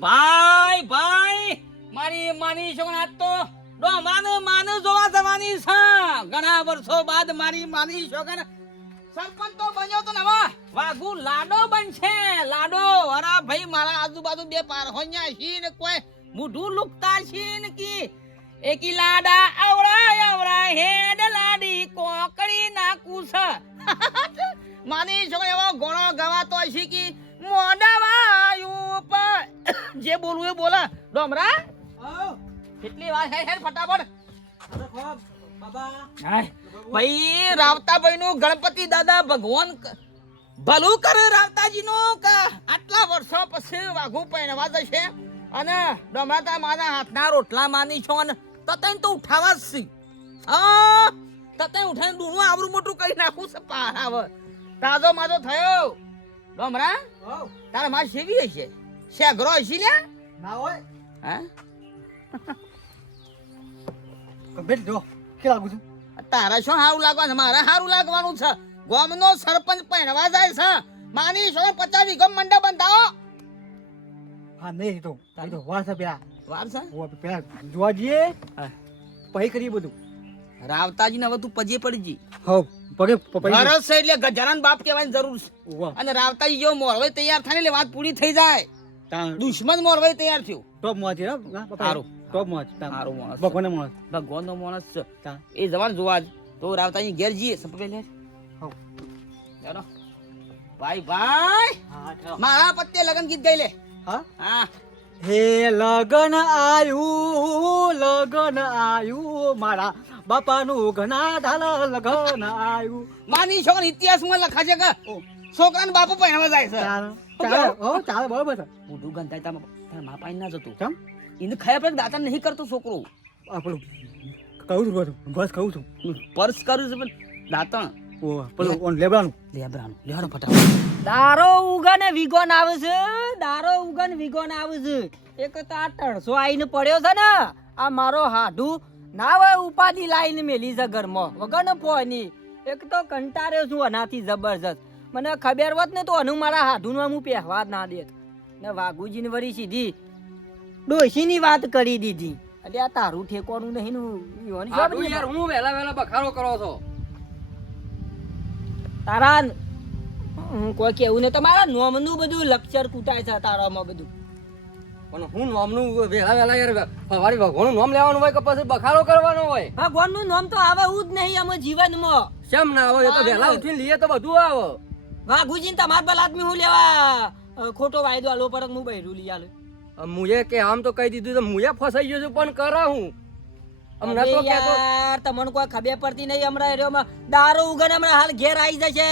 ભાઈ ભાઈ, મારી માની છોકરા તો ડો માને માને જોવા જવાની છે. ઘણા વર્ષો બાદ મારી માની છોકરા સરપંચ તો બન્યો તો નવા વાઘુ લાડો બનશે, લાડો. અરા ભાઈ, મારા આજુબાજુ બે પારહોન્યા છે ને કોઈ મુઢું લુકતા છીન કી? એકી લાડા આવરા આવરા હેડ લાડી કોકડી ના કુસ માની છોકરા એવો ઘોડો ગવાતો છે કે? પર જે બોલવું એ બોલા. ડોમરા? કેટલી વાર હે ફટાફટ. ભાઈ રાવતાભાઈ નું ગણપતિ દાદા ભગવાન ભલું કરે રાવતાજી નું કે આટલા વર્ષો પછી વાઘુ પહેરવા જશે અને ડમરાતા માના હાથના રોટલા માની છો ને તતેન તો ઉઠાવા જ છે હા તતેન ઉઠાઈને ડૂણું આવડું મોટું કરી નાખું છે પારાવ તાજો માજો થયો. ડમરા તારે માં સેવી હશે? શેઘરો હશે ને ના હોય. હા? જો કે લાગુ છું? તારા શું સારું લાગવાનું? મારે સારું લાગવાનું છે. ગામનો સરપંચ પહેરવા જાય છે. માની છો પચાસ વીઘો મંડપ બંધાવો? હા નહીં તો તારી તો વાર છે પેલા. વાર છે? ઓ પેલા જોવા જઈએ. પહી કરીએ બધું. રાવતાજી હવે તું પજે પડી જી. હવ પગે ભરત છે એટલે ગજરાન બાપ કહેવાની જરૂર છે. અને રાવતાજી જેવો હોય તૈયાર થાય એટલે વાત પૂરી થઈ જાય. દુશ્મન મોરવાઈ તૈયાર થયો. ટોપ મોજ છે સારું. ટોપ મોજ સારું માણસ. ભગવાનનો મોજ ભગવાનનો માણસ છે એ જવાન જોવા તો રાવતાજી ઘેર જઈએ. સપ પહેલે ચાલો. ભાઈ ભાઈ. મારા પત્તે લગન ગીત ગઈ લે. હા? હા. હે લગન આયુ લગન આયુ મારા બાપાનું ઘણા ધાલ લગન આયુ. માની છોકરી ઇતિહાસમાં લખાશે કે? ઓ. છોકરાને બાપુ પહેરવા જાય છે. ચાલો. હો ચાલ બરોબર છે. મોઢું ગંધાય તારા તારા મા પાઈ ના જતું. કેમ? એને ખાય પછી દાતા નહીં કરતો છોકરો. આપણું કહું છું બસ બસ કહું છું. પર્સ કરું છું પણ દાંતણ. ઓ પેલું ઓન લેબડાનું લેબરાનું. લેવાનો ફટાફટ. દારો ઉગન વિગોન આવે છે. દારો ઉગન વિગોન આવે છે. એક તો આ ટણસો આઈને પડ્યો છે ને. આ મારો હાડું ના હોય ઉપાધિ લાઈને મેલી છે ઘરમાં. વગર ને પોની એક તો કંટાળ્યો છું આનાથી જબરજસ્ત. મને ખબર હોત ને તો અનુ મારા હાડું હું પહેવા જ ના દેત. ને વાઘુજીને વળી સીધી ડોશીની વાત કરી દીધી. એટલે આ તારું ઠેકોનું નહીં નું. યાર હું વહેલા વહેલા બખારો કરો છો. તારા હું કોઈ કેવું ને તમારા નોમનું બધું લક્ષર કૂટાય છે તારામાં બધું. પણ હું નોમનું વહેલા વહેલા યાર સવારે ભગવાનનું નોમ લેવાનું હોય કે પછી બખારો કરવાનો હોય? ભગવાનનું નોમ તો આવે જ નહીં અમે જીવનમાં. કેમ ના આવે? એ તો વહેલા ઉઠીને લઈએ તો બધું આવે. વાઘુજી તમાર બલ આદમી હું લેવા ખોટો વાયદો આલો પર હું બૈરું લઈ આલે. મુએ કે આમ તો કહી દીધું તો મુએ ફસાઈ ગયો છું પણ કરા હું? આમ તો કે યાર તમને કોઈ ખબર પડતી નહીં હમણાં રહ્યો દારૂ ઉગન હમણાં હાલ ઘેર આવી જશે.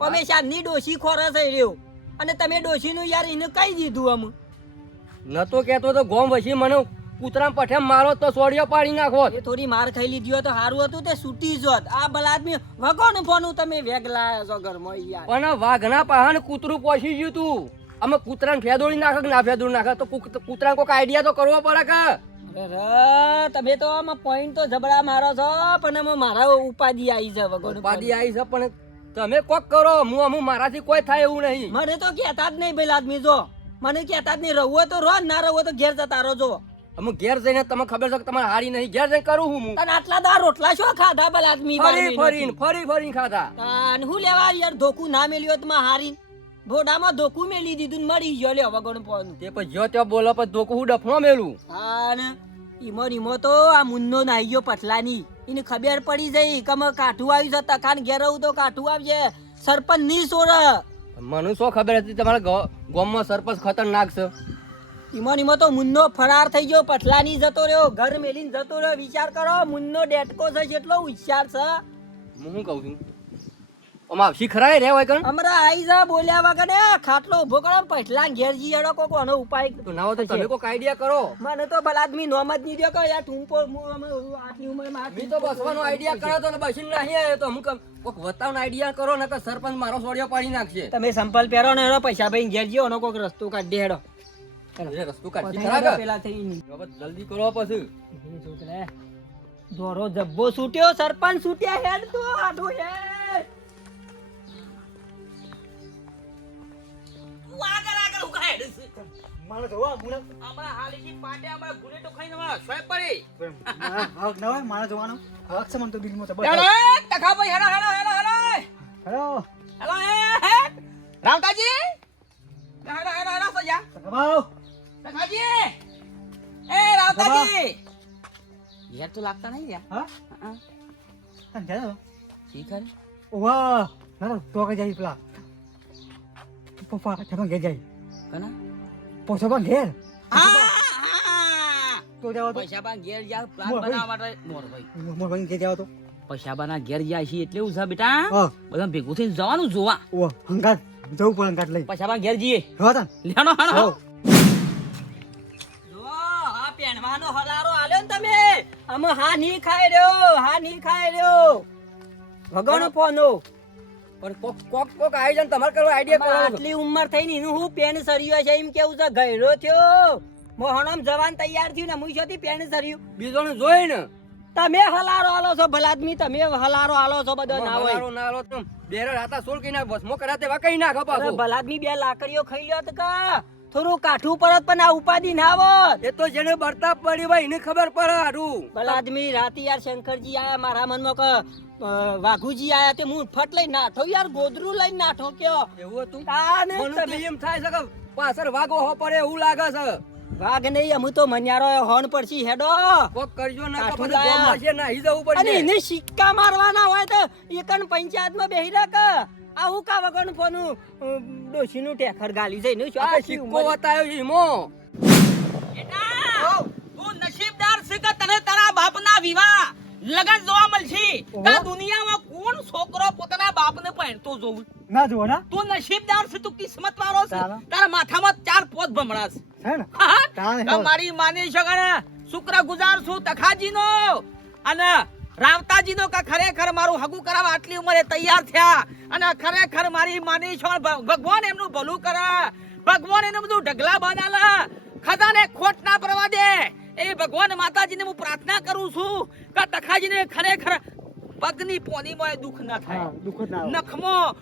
અમે શાદની ડોશી ખોરા થઈ રહ્યો. અને તમે ડોશીનું યાર એને કહી દીધું આમ તો કહેતો તો ગોમ વસી મને કૂતરા પઠે મારો તો સોડિયો પાડી નાખો એ થોડી માર ખાઈ લીધી હોય તો સારું હતું તે સૂટી જોત આ બલ આદમી વગો ને ફોનું તમે વેગ લાયા છો ઘરમાં યાર. પણ વાઘના પાહન કૂતરું પોસી ગયું તું. અમે કૂતરાને ફેદોડી નાખે કે ના ફેદોડી નાખે? તો કૂતરાને કોઈક આઈડિયા તો કરવો પડે કે? તમે તો આમાં પોઈન્ટ તો જબડા મારો છો પણ અમે મારા ઉપાધિ આવી છે વગર ઉપાધિ આવી છે પણ તમે કોક કરો. હું અમુ મારાથી કોઈ થાય એવું નહીં. મને તો કહેતા જ નહીં ભાઈ આદમી જો. મને કહેતા જ નહીં રહું તો રહો ના રહું તો ઘેર જતા રહો જો અમે ઘેર જઈને તમે ખબર છે કે તમારે હારી નહીં. ઘેર જઈને કરું હું હું અને આટલા દા રોટલા શું ખાધા બલ આદમી ફરી ફરીને ફરી ફરીને ખાધા. અને હું લેવા યાર? ધોકું ના મેલ્યો તો માં હારી ભોડામાં ધોકું મેલી દીધું ને મરી ગયો લે વગર પોનું તે પછી જો તે બોલો પછી ધોકું હું ડફનો મેલું? અને ઈમો ઈમો તો આ મુન્નો નાઈ ગયો પટલાની એને ખબર પડી જઈ કે મે કાઠું આવી જતા. તખાન ઘેર આવું તો કાઠું આવજે. સરપંચની સોર. મને શું ખબર હતી? તમારા ગામમાં સરપંચ ખતરનાક છે. ઈમો ઈમો તો મુન્નો ફરાર થઈ ગયો પટલાની જતો રહ્યો ઘર મેલીને જતો રહ્યો. વિચાર કરો મુન્નો ડેટકો છે જેટલો હોશિયાર છે. હું શું કહું છું? આમાં શીખરાય રે હોય કણ? અમારા આઈ જા બોલ્યા વગર ને ખાટલો ઊભો કરો ને પટલા ઘેર જી હેડો કોક આનો ઉપાય તો નાવો તો તમે કોઈક આઈડિયા કરો. મને તો ભલા આદમી નોમ જ નહીં દે કે યાર ટૂંપો હું આટલી ઉંમરમાં મી તો બસવાનો આઈડિયા કરો તો બસીને નહીં આવ્યો તો અમુક કોક વતાવનો આઈડિયા કરો ને સરપંચ મારો સોડિયો પાડી નાખશે. તમે સંપલ પહેરો ને એનો પૈસા ભાઈ ઘેર જીઓ ને કોઈક રસ્તો કાઢી દે હેડો. જલ્દી કરો પછી. દોરો જબ્બો છૂટ્યો સરપંચ છૂટ્યા હેડ તો આડો હેડ આગળ આગળ ઊભા હેડ. મારે જોવા મુલા હમણાં હાલીજી પાટે હમણાં બુલેટો ખાઈને હમણાં સ્વાઈપ પડી હક ના હોય મારે જોવાનું. હક છે મને તો દિલમાં તો હેલો તખા ભાઈ hello hello hello hello hello. Hello હે રામતાજી હેલો હેલો હેલો સજા. સખાભાવ તખાજી એ રામતાજી યાર તો લાગતા નહીં યાર? હા? હા તને જાણો ઠીક હે વાહ ના તો કે જાય પેલા. પપ્પા તમે ઘેર જાય. કના? પોસો પણ ઘેર. હા હા તો જાવ તો. પૈસાબા ઘેર જા પ્લાન બનાવવા માટે. મોર ભાઈ. મોર ભાઈ ઘેર જાવ તો. પૈસાબાના ઘેર જાય છે એટલે એવું છે બેટા બધા ભેગું થઈને જવાનું જોવા. ઓ હંગાત. જવું પડે હંગાત લઈ પૈસાબા ઘેર જઈએ. લેવાનો હાનો હો. અમે હા ની ખાઈ રહ્યો હા ની ખાઈ રહ્યો. ભગવાન ફોનો પણ કોક કોક કોક આયોજન તમારે કરવું આઈડિયા કરો આટલી ઉંમર થઈ ને એનું હું પેન સર્યો છે એમ કેવું છે? ગયરો થયો. મોહણમ જવાન તૈયાર થયું ને છોથી પેન સર્યું. બીજોને જોઈ ને. તમે હલારો આલો છો ભલાદમી તમે હલારો આલો છો બધો ના હોય હલારો ના હાલો તો બેરા રાતા સોળ કઈ નાખ ભસ્મો કર્યા તે વાકઈ ના ખપાસો ભલાદમી બે લાકડીઓ ખાઈ લ્યો તો કા. થોડું કાઠું પરત પણ આ ઉપાધિ ના આવત. એ તો જેને બરતાપ પડી હોય એને ખબર પડે હારું. ભલા આદમી રાતે યાર શંકરજી આયા મારા મનમાં કે વાઘુજી આયા તે હું ફટ લઈ નાઠો યાર ગોદરું લઈ નાઠો કયો. એવું હતું? તાને મને એમ થાય છે કે પાછળ વાઘો હો પડે એવું લાગે છે. વાઘ નહીં અમુ તો મન્યારો હોન પડશી હેડો. કોક કરજો ના. ગોમમાં છે નાહી જવું અને પડશે એને સિક્કા મારવાના હોય તો એકન પંચાયતમાં બેહી રાખ. આવું કા વગરનું ફોનું અ, ડોશીનું ટેખર ગાલી જઈને શું આ સિક્કો બતાવ્યો ઈમો. બેટા! તું નસીબદાર છે કે તને તારા બાપના વિવાહ લગન જોવા મળશે? ઓહો. દુનિયામાં કોણ છોકરો પોતાના બાપને પહેણતો જોવું ના જુઓ ના. તું નસીબદાર છે તું કિસ્મત વાળો છે. તારા. માથામાં ચાર પોત ભમણા છે. હે ને? તમારી તો માની શકને શુક્ર ગુજાર છું તખાજીનો. અને રાવતાજીનો કે ખરેખર મારું હગું કરાવવા આટલી ઉંમરે તૈયાર થયા અને ખરેખર મારી માની છો ભગવાન એમનું ભલું કરે. ભગવાન એનું બધું ઢગલા બનાલા ખજાને ખોટ ના પ્રવા દે. એ ભગવાન માતાજીને હું પ્રાર્થના કરું છું કે તખાજીને ખરેખર પગની પોનીમાં દુઃખ ના થાય. નખમો ના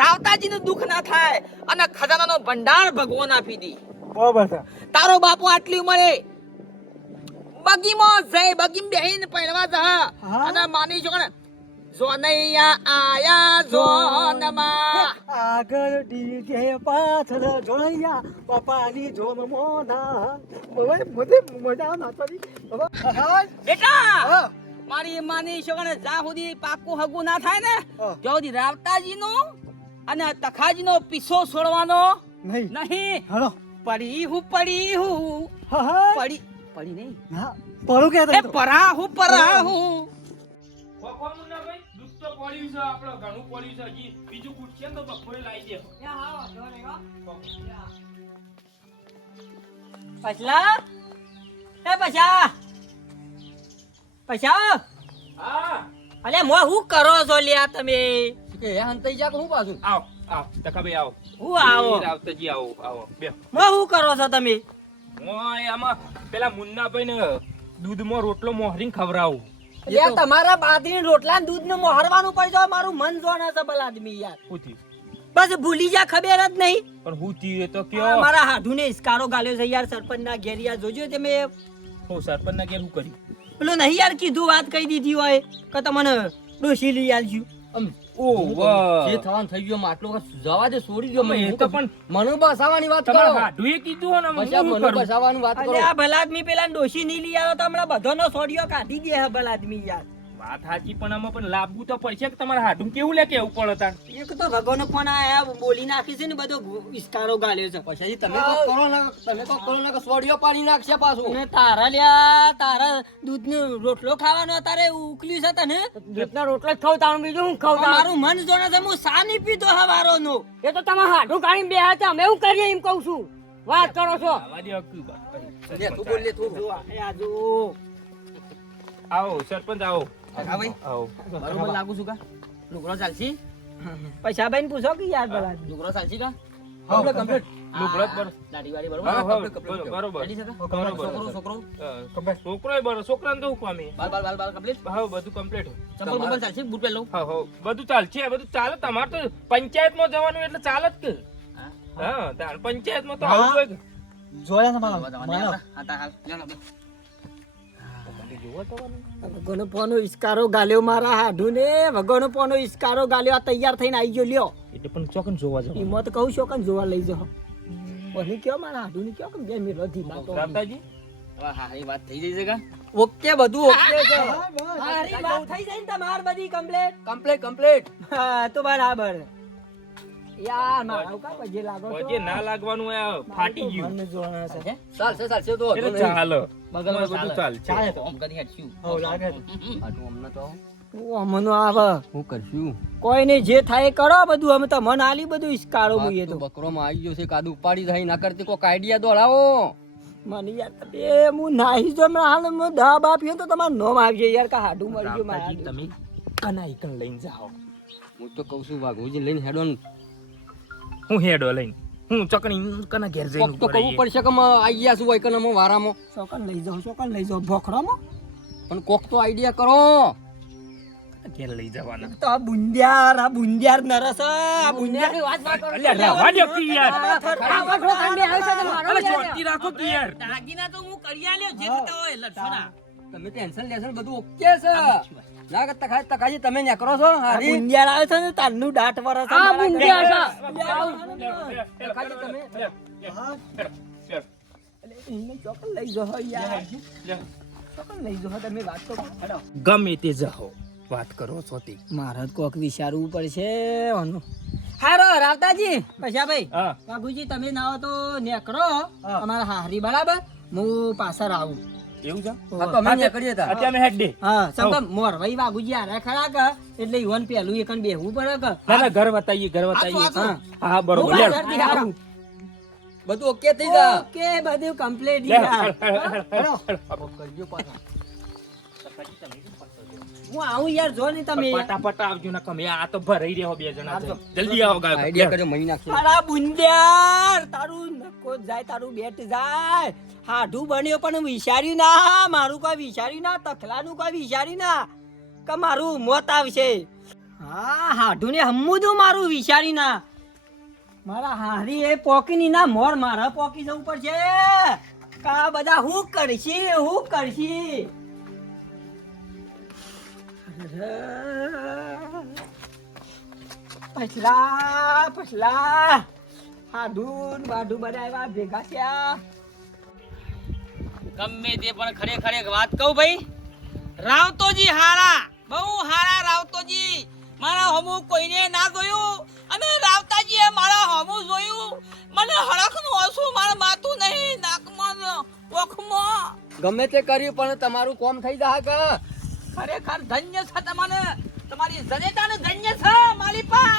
રાવતાજીનું દુઃખ ના થાય અને ખજાનાનો ભંડાર ભગવાન આપી દી. તારો બાપુ આટલી ઉંમરે બગીમાં જઈ બગીમ બેહીને પહેરવા જા. અને માની જો ને જોનૈયા આયા જોનમાં આગળ ડીજે પાછળ જોયા પપ્પાની જોમ મોના મને મને મજા હા. બેટા! મારી માની છો ને જ્યાં સુધી પાકું હગું ના થાય ને હા. સુધી રાવતાજી રાવતાજીનો અને તખાજીનો પીસો છોડવાનો નહીં. નહીં. હાલો. પડી હું પડી હા. પડી પડી નહીં હા પડું કે એ પરા હું પરા હું ભગવાનનું ના ભાઈ દૂધ તો પડ્યું છે આપણે ઘણું પડ્યું છે હજી બીજું કૂટશે ને તો બપોરે લાવી દે. પછલા? એ પછા? પછા? હા. અલે મો હું કરો છો લ્યા તમે? કે એ હંતાઈ જા હું પાછું? આવો આવો તકાભાઈ આવો. હું આવો? રાવતજી આવો આવો. બે. મો હું કરો છો તમે? આમાં પેલા મુન્નાભાઈ ને દૂધમાં રોટલો મોહરીને ખવડાવું. યાર તમારા બાદરી રોટલા દૂધ ને મોહરવાનું પડી જાય મારું મન જોના છે ભલા આદમી યાર. પૂછી બસ ભૂલી જા ખબર જ નહીં. પણ હું થયું તો કયો? મારા હાડું ને ઇસકારો ગાલ્યો છે યાર સરપંચ ના ઘેર યાર. જોજો તમે હું સરપંચ ના ઘેર હું કર્યું પેલું નહીં યાર કીધું વાત કહી દીધી હોય કે તમને ડોસી લઈ આલશું આમ જે થવાનું થઈ ગયો માટલો જવા દે છોડી ગયો એ તો પણ મને બસાવાની વાત કરો. હાડુએ કીધું ને પછી મને બસાવાની વાત કરો? આ ભલા આદમી પેલા દોશી નહીં લઈ આવ્યો તો હમણાં બધાનો સોડિયો કાઢી દે હે ભલા આદમી યાર. વાત સાચી પણ આમાં પણ લાવવું તો પડશે કે તમારા હાડું કેવું લે કેવું પડે તાર? એક તો ભગવાનનો ફોન આયા બોલી નાખી છે ને બધો ઇસ્કારો ગાલ્યો છે. પછી તમે તો કરો ને તમે તો કરો ને કે સોડિયો પાડી નાખશે પાછું. ને તારા લ્યા તારા દૂધનો રોટલો ખાવાનો તારે ઉકલ્યું છે તને? દૂધનો રોટલો જ તારું બીજું હું ખાવ મારું મન જોને છે હું સા નહીં પીતો હવારો નો એ તો તમે હાડું કાઢીને બે હતા અમે શું કરીએ એમ કહું છું? વાત કરો છો. લે તું બોલ લે તું. આવો સરપંચ આવો. તખાભાઈ આવો. બરોબર લાગુ છું કા? લુગડો ચાલશી? પૈસા ભાઈ પૂછો કે યાર ભલા લુગડો ચાલશી કા? કમ્પ્લીટ કમ્પ્લીટ લુગડો જ દાઢી વાળી બરોબર હા, કમ્પ્લીટ, કમ્પ્લીટ. બરોબર રેડી છે કા? બરોબર. છોકરો? છોકરો છોકરો બરો છોકરાને તો હુકવા અમે બાલ બાલ બાલ બાલ કમ્પ્લીટ હા બધું કમ્પ્લીટ ચંપલ બંપલ ચાલશી? બૂટ પહેરલો હા હા બધું ચાલશે બધું ચાલે. તમારે તો પંચાયતમાં જવાનું એટલે ચાલે જ કે. હા. પંચાયતમાં તો આવું જોયા તમારા હાલ. ભગવાનનો પોનો ઇસ્કારો ગાલ્યો મારા હાઢુ ને ભગવાનનો પોનો ઇસ્કારો ગાલ્યો. આ તૈયાર થઈને આવી ગયો લ્યો. એટલે પણ ચોકન જોવા જવાનું? હિંમત કહું છો કે જોવા લઈ જાઓ પછી કયો મારા હાઢુ ને કયો કે બે મિનિટ ધીમા તો કાકાજી હવે હા, એ વાત થઈ જઈ છે કા? ઓકે બધું ઓકે છે. મારી વાત થઈ જઈ ને તમાર બધી કમ્પ્લીટ કમ્પ્લીટ કમ્પ્લીટ હા તો બરાબર. યાર મારા કા પજે લાગો છો. પછી ના લાગવાનું આ ફાટી ગયું. મને જોવાના છે. ચાલશે ચાલશે તો એટલે ચાલો. બગલમાં બધું ચાલે. ચાલે તો. ઓમ કરી હેઠશું. હવ, લાગે છે. આટલું અમને તો ઓ મનો આવે. હું કરશું? કોઈ ને જે થાય કરો બધું. અમે તો મન આલી બધું ઇસ્કારો મુઈએ તો બકરોમાં આવી ગયો છે કાદુ ઉપાડી થાય ના કરતી કોઈક આઈડિયા દોડાવો. મને યાર તમે હું નાહી જો હમણાં હાલ હું દા બાપીએ તો તમારું નોમ આવી જાય. યાર કા હાડું મરી ગયું મારા તમે? કનાઈ કન લઈને જાઓ. હું તો કહું છું વાઘુજી લઈને હેડો હું હેડો લઈને. હું ચકણી કના ઘેર જઈને તો કહું કહવું પડશે કે છું ગયા છું વાયકનમાં વારામાં? ચોકન લઈ જાવ ચોકન લઈ જાવ ભોખરામાં. પણ કોક તો આઈડિયા કરો. ઘેર લઈ જવાના. તો આ બુંદિયાર આ બુંદિયાર નરસ આ બુંદિયાર. અલ્યા રવા દો કે યાર. તો મારો ચોટી રાખો કે યાર. દાગીના તો હું કરી આલ્યો, જે થતા હોય, લટફણા. તમે ટેન્શન લેશો ને બધું ઓકે છે. ના કે તખાય તખાજી તમે ન્યા કરો છો હારી? ઇન્ડિયા આવે છે ને તારનું દાટ વરસ આ બુંદિયાર છે. તખાજી તમે. એને લઈ યાર. લઈ તમે વાત કરો. ગમે તે જહો વાત કરો છો તે. મારે કોક વિચારવું પડશે આનું. હારો રાવતાજી પૈસા ભાઈ બાબુજી તમે ના આવો તો નેકરો અમારા હારી બરાબર. હું પાછળ આવું. એવું છે? આ તો અમે કરીએ તા અત્યારે હેડ દે. હા સંગમ મોર વૈવા ગુજિયા રે ખરા કે એટલે ઈવન પેલું એકન બેહવું પડે કે? ના ના ઘર બતાઈએ ઘર બતાઈએ હા. હા હા બરોબર. લે. બધું ઓકે થઈ જા ઓકે બધું કમ્પ્લીટ યાર. હેડ. કરજો પાછા. હું આવું યાર જો ને તમે. ફટાફટ આવજો ને કમે આ તો ભરાઈ રહ્યો બે જણા જલ્દી આવો ગાય. આઈડિયા કરજો મહી નાખીએ તારા બુંદિયાર તારું નકો જાય તારું બેટ જાય. હાડું બન્યો પણ વિચાર્યું ના મારું કોઈ વિચાર્યું ના તખલાનું કોઈ વિચાર્યું ના કે મારું મોત આવશે. હા હાડું ને હમુદું મારું વિચાર્યું ના. મારા હારી એ પોકીની ના મોર મારા પોકી જવું પડશે. કા બધા હું કરશી હું કરશી? પછલા પછલા. હાડું બાડું એવા ભેગા થયા. ગમે તે પણ ખરેખર એક વાત કહું ભાઈ રાવતોજી હારા બહુ હારા રાવતોજી. મારા હમુ કોઈને ના જોયું? અને રાવતાજીએ મારા હમુ જોયું? મને હળખનું હસું મારા માથું નહીં નાકમાં ઓખમાં. ગમે તે કર્યું પણ તમારું કોમ થઈ જાય કે? ખરેખર ધન્ય છે તમને. તમારી જનેતાને ધન્ય છે માલિપા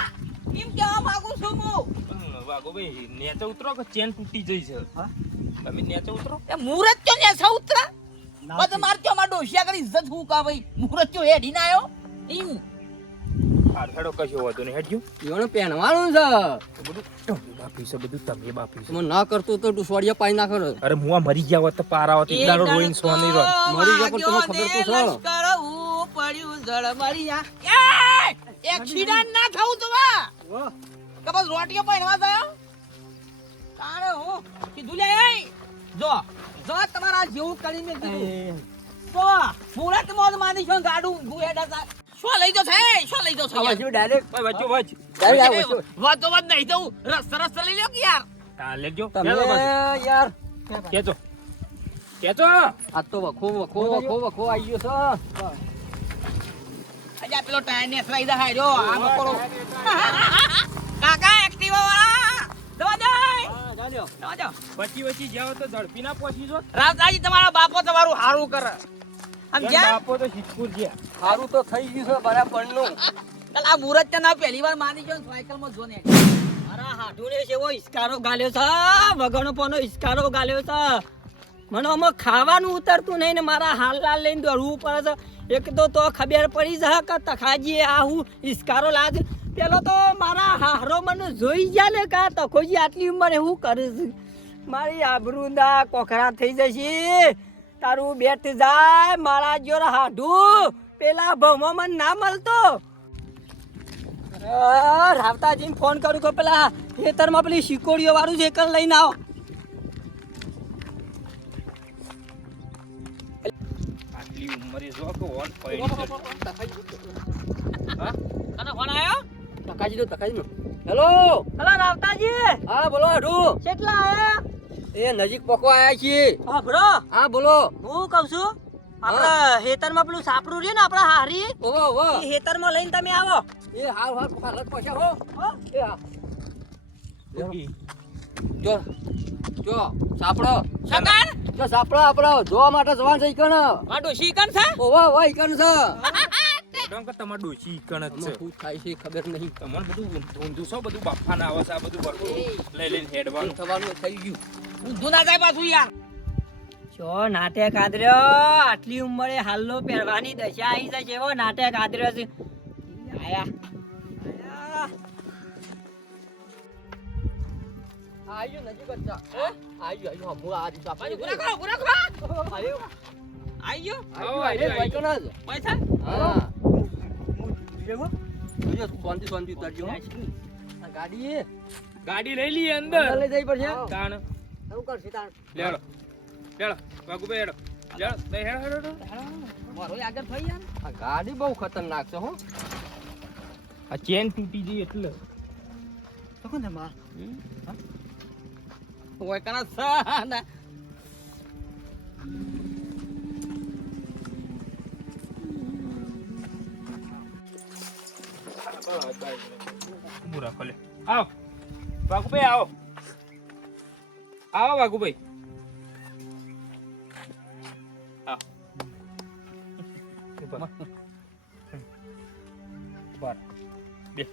એમ કહેવા માંગુ છું હું. વાગો ભાઈ નેચે ઉતરો કે ચેન તૂટી જઈ છે? તમે નેચે ઉતરો. એ મુહૂર્ત ક્યો ને સૌત્રા બધ મારત્યો માં ડોશિયા કરી ઇજ્જત હું કા ભાઈ? મુહૂર્ત ક્યો હેડી ના આયો? એમ હેડો કશો વાંધો નહીં હેડજો. એવને પહેરવાનું છે. બધું બાપી છે બધું તમે બાપી છે. ના કરતો તો તું સોડિયા પાઈ નાખો. અરે હું મરી ગયા હોત તો પારા હોત એક રોઈન સોની રોત મરી ગયા પણ તમને ખબર તો છે. પડ્યું એ! એક્સિડન્ટ ના થવું તો વા કે બસ રોટીઓ પહેરવા ગયો તારે હું કીધું લે એ જો જો તમારા જેવું કરીને કીધું. તો મુરત મોદ માની છો ગાડું ગુએડા તા. શું લઈ જો છે શું લઈ જો છે વચ્ચો. વાતો વાત નહીં રસ રસ લઈ લ્યો કે યાર? તા લેજો. તમે યાર. કેચો કેચો આ તો વખો વખો વખો વખો આવી ગયો છે. અજા પેલો ટાયર ને સરાઈ દા હાર્યો આ બકોરો કાકા એક્ટિવા વાળા. દવા દે. દવા દે. વચ્ચી વચ્ચી જાઓ તો ઝડપી ના પહોંચી જો રામદાજી તમારા બાપો તમારું હારું કરે. આમ જ્યાં બાપો તો ગયા તો થઈ ગયું છે બરાબરનું. આ મુહૂર્ત તે ના પહેલી વાર માની જો સાયકલમાં જો ને મારા હાડુને એવો ઇસ્કારો ગાલ્યો છે વગણો પોનો ઇસ્કારો ગાલ્યો છે. મને આમાં ખાવાનું ઉતરતું નહીં ને મારા હાલ લાલ લઈને દોડવું પડે છે. એક તો તો ખબર પડી જશે કે તખાજી આ હું ઇસ્કારો લાજ. પેલો તો મારા હારો મને જોઈ ગયા ને કા તખોજી આટલી ઉંમરે હું કરે છે? મારી આબરૂંદા કોખરા થઈ જશે. તારું બેઠ જાય, મારા જોર હાઢું. પેલા ભમો મને ના મળતો. રાવતાજીને ફોન કરું કે પેલા ખેતરમાં પેલી શિકોડીઓ વાળું છે એકલ લઈને આવો. ઓન પડી હા? તને ફોન આવ્યો તકાજી નો તકાજી નો. હેલો? હલો રાવતાજી. હા બોલો અઢુ કેટલા આયા? એ નજીક પોકો આયા છીએ. હા બ્રો હા બોલો. હું કહું છું આપણા હેતરમાં પેલું સાપડું રહ્યું ને આપણા હારી. ઓવો ઓવો એ હેતરમાં લઈને તમે આવો. એ હાલ હાલ લગ પછા હો. એ હા. જો જો સાપડો. સગન જો સાપડા આપડા જોવા માટે જવાન છે ઈકણ. આ ડોશી કન છે? ઓવો ઓવો ઈકણ છે. કેમ કે તમાર ડોશી કણ જ છે. શું થાય છે ખબર નહીં. તમને બધું ઊંધું છો બધું બાફા ના આવે છે આ બધું બરકું લઈ લઈને હેડવાનું. થવાનું થઈ ગયું. ઊંધું ના જાય પાછું યાર. જો નાટક આદર્યો આટલી ઉંમરે હાલનો પહેરવાની દશા આવી જાય છે એવો નાટક આદર્યો છે. આયા. આયુ નજીક જ છે હે? આયુ આયુ હમુ આ દી બાજુ પૂરા કરો પૂરા કરો આયુ. આઈ ગયો આવો, આયુ આયુ, ઈકણ જ પૈસા? હા. જોજો શાંતિ શાંતિ ઉતરજો આ ગાડી ગાડી લઈ લઈએ અંદર. લઈ જઈ પડશે? તાણ. શું કરશે તાણ. લેડો. લેડો વાગુભાઈ હેડો. લેડો બે હેડો હેડો મારો આગળ થઈ યાર આ ગાડી બહુ ખતરનાક છે હો. આ ચેન તૂટી ગઈ એટલે. તો કોને માં? ઓય કના સા ના ઊભું રાખો લે આવો વાઘુભાઈ આવો આવો વાઘુભાઈ આવો. ઊભા. ઊભા રહો. બે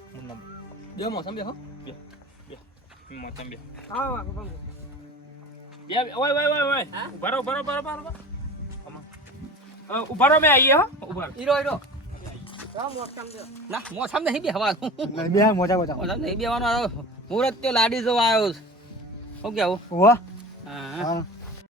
બે મોસમ બે હો બે આવો આગળ બે બે ઓય ઓય ઓય ઓય. ઊભા રહો ઊભા રહો ઊભા રહો ઊભા રહો. મેં આવીએ હો. ઊભા રહો. ઈરો ઈરો. ના મોસમ નહીં બેહવાનું. નહીં બે મોજા મોજા મોસમ નહીં બેહવાનું. મુહૂર્ત તો લાડી જવા આવ્યો છે. શું કેવું? હા. હા.